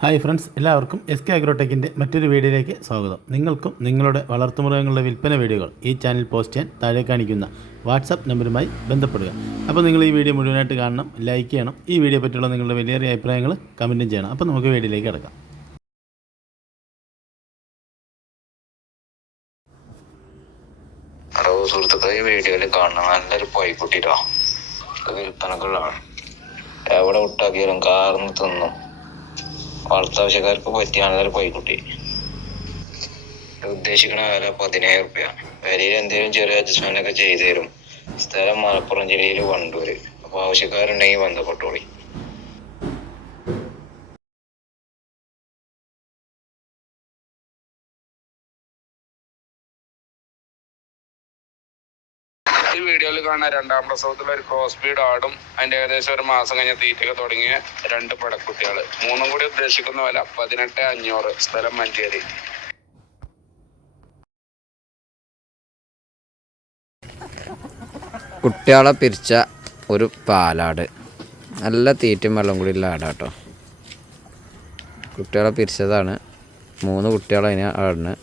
Hi friends, എല്ലാവർക്കും SK അഗ്രോടെക്കിൻ്റെ മറ്റൊരു വീഡിയോയിലേക്ക് സ്വാഗതം. നിങ്ങൾക്കും നിങ്ങളുടെ വളർത്തുമൃഗങ്ങളുടെ വിൽപ്പന വീഡിയോകൾ ഈ ചാനൽ പോസ്റ്റ് ചെയ്യാൻ താഴെ കാണിക്കുന്ന വാട്സാപ്പ് നമ്പറുമായി ബന്ധപ്പെടുക. അപ്പോൾ നിങ്ങൾ ഈ വീഡിയോ മുഴുവനായിട്ട് കാണണം, ലൈക്ക് ചെയ്യണം. ഈ വീഡിയോ പറ്റിയുള്ള നിങ്ങളുടെ വലിയ അഭിപ്രായങ്ങൾ കമൻറ്റും ചെയ്യണം. അപ്പോൾ നമുക്ക് വീഡിയോയിലേക്ക് കിടക്കാം. ഹലോ സുഹൃത്തുക്കളെ, ഈ വീഡിയോയിൽ കാണുന്ന നല്ലൊരു പോയിക്കുട്ടിട്ടോ. വിൽപ്പനക്കുള്ളതാണ്. എവിടെ വിട്ടാക്കിയാലും കാർന്ന് തിന്നും. വളർത്താവശ്യക്കാർക്ക് പറ്റിയ നല്ലൊരു കോഴിക്കുട്ടി. ഉദ്ദേശിക്കുന്ന വില 10,000 റുപ്യ. വിലയിൽ എന്തെങ്കിലും ചെറിയ അഡ്ജസ്റ്റ്മെന്റ് ഒക്കെ ചെയ്തു തരും. സ്ഥലം മലപ്പുറം ജില്ലയിൽ വണ്ടൂര്. അപ്പോൾ ആവശ്യക്കാരുണ്ടെങ്കിൽ ബന്ധപ്പെട്ടോളി. ഈ വീഡിയോയിൽ കാണുന്ന രണ്ടാം പ്രസവത്തിലുള്ള ഒരു ക്രോസ് ബീഡ് ആടും അതിന്റെ ഏകദേശം ഒരു മാസം കഴിഞ്ഞ തീറ്റയൊക്കെ തുടങ്ങിയ 2 പടക്കുട്ടികൾ. മൂന്നും കൂടി ഉദ്ദേശിക്കുന്ന വില 18,500. സ്ഥലം മഞ്ചേരി. കുട്ടികളെ പിരിച്ച ഒരു പാലാട്, നല്ല തീറ്റയും വെള്ളം കൂടി ഉള്ള ആടാട്ടോ. കുട്ടികളെ പിരിച്ചതാണ്. 3 കുട്ടികളതിന് ആടിന്.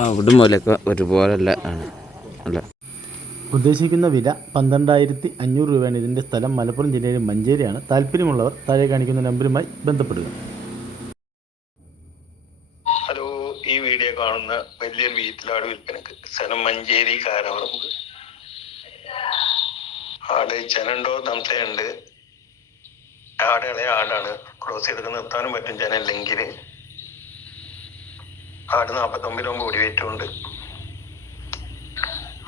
അവിടെ മൂലൊക്കെ ഒരുപോലല്ല ആണ് അല്ല. ഉദ്ദേശിക്കുന്ന വില 12,500 രൂപയാണ്. ഇതിൻ്റെ സ്ഥലം മലപ്പുറം ജില്ലയിലെ മഞ്ചേരിയാണ്. താല്പര്യമുള്ളവർ താഴെ കാണിക്കുന്ന നമ്പറുമായി ബന്ധപ്പെടുക. ഹലോ, ഈ വീഡിയോ കാണുന്ന വലിയൊരു വീട്ടിലാട് വിൽപ്പനക്ക്. സ്ഥലം മഞ്ചേരി കാരവറമ്പ്. ആട് ജനുണ്ടോ തംസയുണ്ട്. ആട് ഇളയ ആടാണ്. ക്രോസ് ചെയ്തൊക്കെ നിർത്താനും പറ്റും ജനല്ലെങ്കിൽ. ആട് 49 ബോഡി വെയിറ്റും ഉണ്ട്.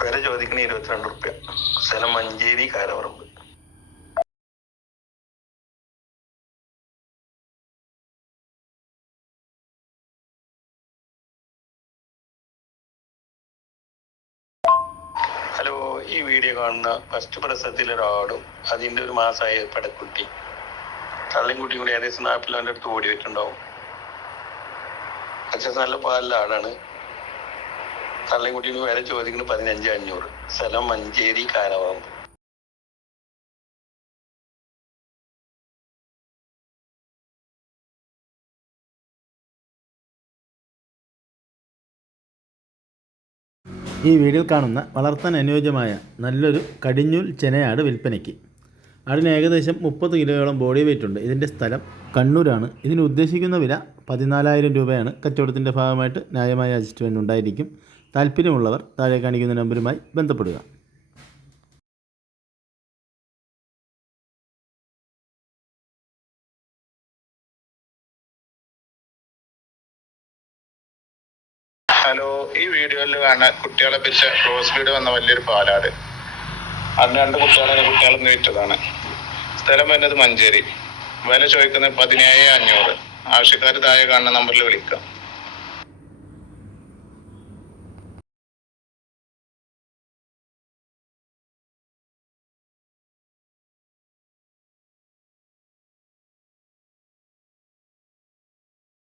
വില ചോദിക്കണ 22 റുപ്യ. സ്ഥലം മഞ്ചേരി കാരവറമ്പ്. ഹലോ, ഈ വീഡിയോ കാണുന്ന ഫസ്റ്റ് പ്രസവത്തിലൊരാടും അതിൻ്റെ ഒരു മാസമായ പടക്കുട്ടി. തള്ളിയും കുട്ടിയും കൂടി ഏകദേശം 40 അടുത്ത് ഓടി വെച്ചിട്ടുണ്ടാവും. പക്ഷെ നല്ല പാലിലെ ആടാണ്. തള്ളിയും കുട്ടിയും വില ചോദിക്കുന്നത് 15,500. സ്ഥലം മഞ്ചേരി കാരവറമ്പ്. ഈ വീഡിയോയിൽ കാണുന്ന വളർത്താൻ അനുയോജ്യമായ നല്ലൊരു കടിഞ്ഞൂൽ ചെനയാട് വിൽപ്പനയ്ക്ക്. ആടിന് ഏകദേശം 30 കിലോയോളം ബോഡി വെയിറ്റ് ഉണ്ട്. ഇതിൻ്റെ സ്ഥലം കണ്ണൂരാണ്. ഇതിന് ഉദ്ദേശിക്കുന്ന വില 14,000 രൂപയാണ്. കച്ചവടത്തിൻ്റെ ഭാഗമായിട്ട് ന്യായമായ അഡ്ജസ്റ്റ്മെൻറ്റ് ഉണ്ടായിരിക്കും. താല്പര്യമുള്ളവർ താഴെ കാണിക്കുന്ന നമ്പറുമായി ബന്ധപ്പെടുക. ഹലോ, ഈ വീഡിയോയിൽ കാണാൻ കുട്ടികളെ പിരിച്ച ക്രോസ് ബീഡ് വന്ന വലിയൊരു പാലാട്. അന്ന് 2 കുട്ടികളൊന്ന് വിറ്റതാണ്. സ്ഥലം വരുന്നത് മഞ്ചേരി. വില ചോദിക്കുന്നത് 17,500. ആവശ്യക്കാർ താഴെ കാണുന്ന നമ്പറിൽ വിളിക്കാം.